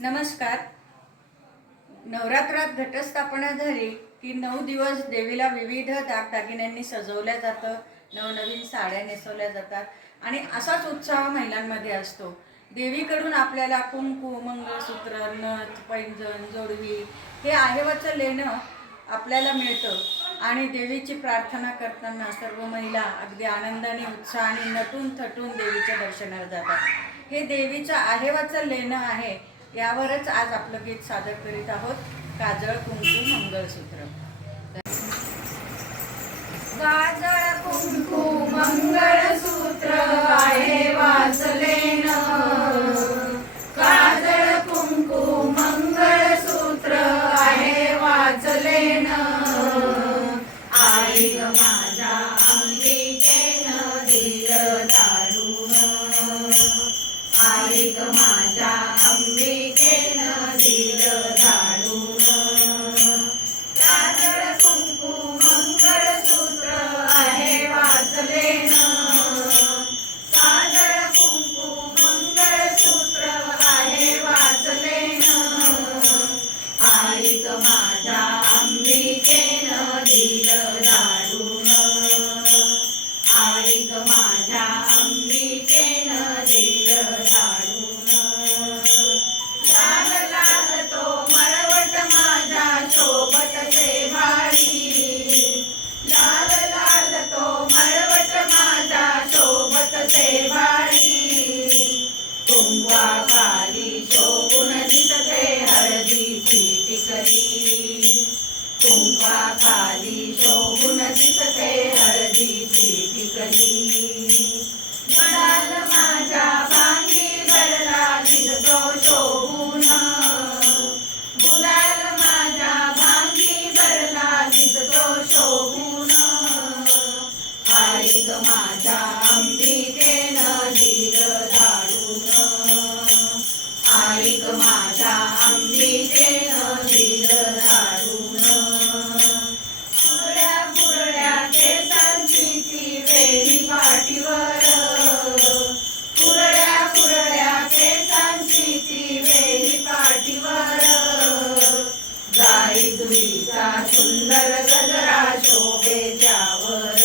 नमस्कार. नवरात्रात घटस्थापना झाली की 9 दिवस देवीला विविध दागदागिन्यांनी सजवल्या जातं, नवनवीन साड्या नेसवल्या जातात आणि असाच उत्साह महिलांमध्ये असतो. देवीकडून आपल्याला कुंकू, मंगळसूत्र, नथ, पैंजण, जोडवी हे आहेवचं लेणं आपल्याला मिळतं आणि देवीची प्रार्थना करताना सर्व महिला अगदी आनंदाने, उत्साहाने नटून थटून देवीच्या दर्शनाला जातात. हे देवीचं आहेवाचं लेणं आहे. यावरच आज आपलं गीत सादर करीत आहोत. काजळ कुंकू मंगळसूत्र. काजळ कुंकू मंगळसूत्र आहे वाचलेन, काजळ कुंकू मंगळसूत्र आहे वाचलेन. आई ग माझ्या अंबिकेनं दिलं धाडून, आई ग माझ्या अंबिकेनं दिलं धाडून. काजळ कुंकू मंगळसूत्र आहे वाचलेन, काजळ कुंकू मंगळसूत्र आहे वाचलेन. आई ग माझ्या अंबिकेनं दिलं धाडून, आई ग माझ्या अंबिकेनं दिलं धाडून. लाल लाल तो मळवट माझ्या शोभतसे भारी, लाल लाल तो मळवट माझ्या शोभतसे भारी. कुंकवाखाली शोभून दिसते हळदीची टिकली, कुंकवाखाली शोभून दिसते हळदीची टिकली. मडाल माझ्या भांगी भरला दिसतो शोभून, गुलाल माझ्या भांगी भरला दिसतो शोभून. आई ग माझ्या अंबिकेनं दिलं धाडून, आई ग माझ्या अंबिकेनं दिलं धाडून. कुरळ्या कुरळ्या केसांची ती वेणी पाठीवर, कुरळ्या कुरळ्या केसांची ती वेणी पाठीवर. गाई दुईचा सुंदर गजरा शोभे त्यावर,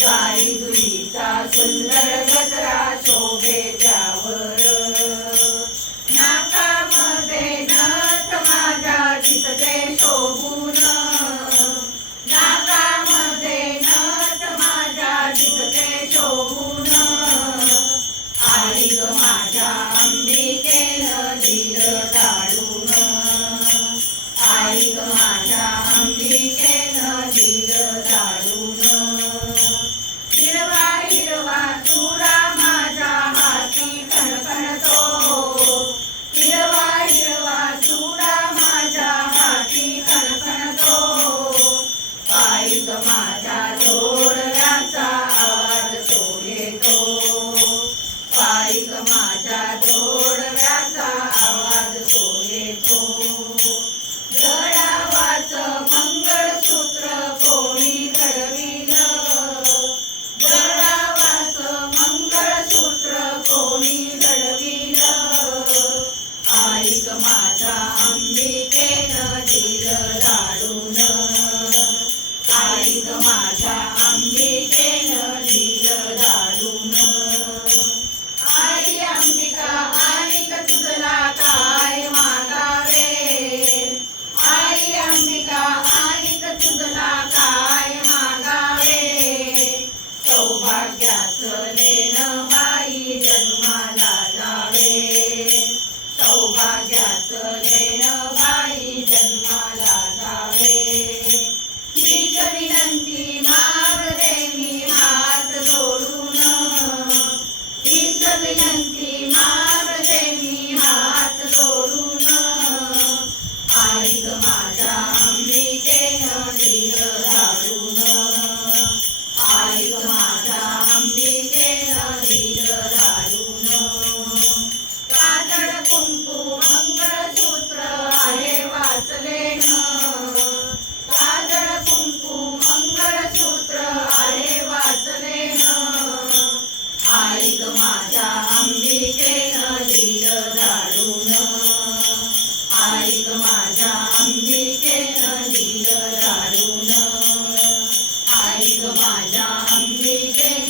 गाई दुईचा सुंदर गजरा शोभे त्यावर. नाकामध्ये नथ माझ्या दिसते शोभून, नाकामध्ये नथ माझ्या दिसते शोभून. आई ग माझ्या अंबिकेनं दिलं धाडून, आई ग माझ्या अंबिकेनं दिलं धाडून. हिरवा हिरवा चुडा माझ्या हाती खणखणतो, हिरवा हिरवा चुडा माझ्या हाती खणखणतो. पायी ग माझ्या जोडव्याचा आवाज तो येतो, पायी ग माझ्या जोडव्याचा आवाज तो येतो. गळावाचं मंगळसूत्र कोणी घडविलं, गळावाचं मंगळसूत्र कोणी घडविलं. आई ग माझ्या अंबिकेनं दिलं धाडून, आई ग माझ्या अंबिकेनं दिलं धाडून. आई अंबिका आणिक तुझला काय मागावे, आई अंबिका आणिक तुझला काय मागावे. सौभाग्याचं लेणं बाई जन्माला जावे, सौभाग्याचं लेणं बाई जन्माला जावे. हीच विनंती मागते मी हात जोडून, हीच विनंती मागते मी हात जोडून. आई ग माझ्या अंबिकेनं दिलं धाडून, आई ग माझ्या अंबिकेनं दिलं धाडून. काजळ कुंकू मंगळसूत्र आहे वाचलेन, काजळ कुंकू मंगळसूत्र आहे वाचलेन. आई ग माझ्या अंबिकेनं दिलं धाडून. आई ग माझ्या अंबिकेनं दिलं दारून आई ग माझ्या अंबिकेनं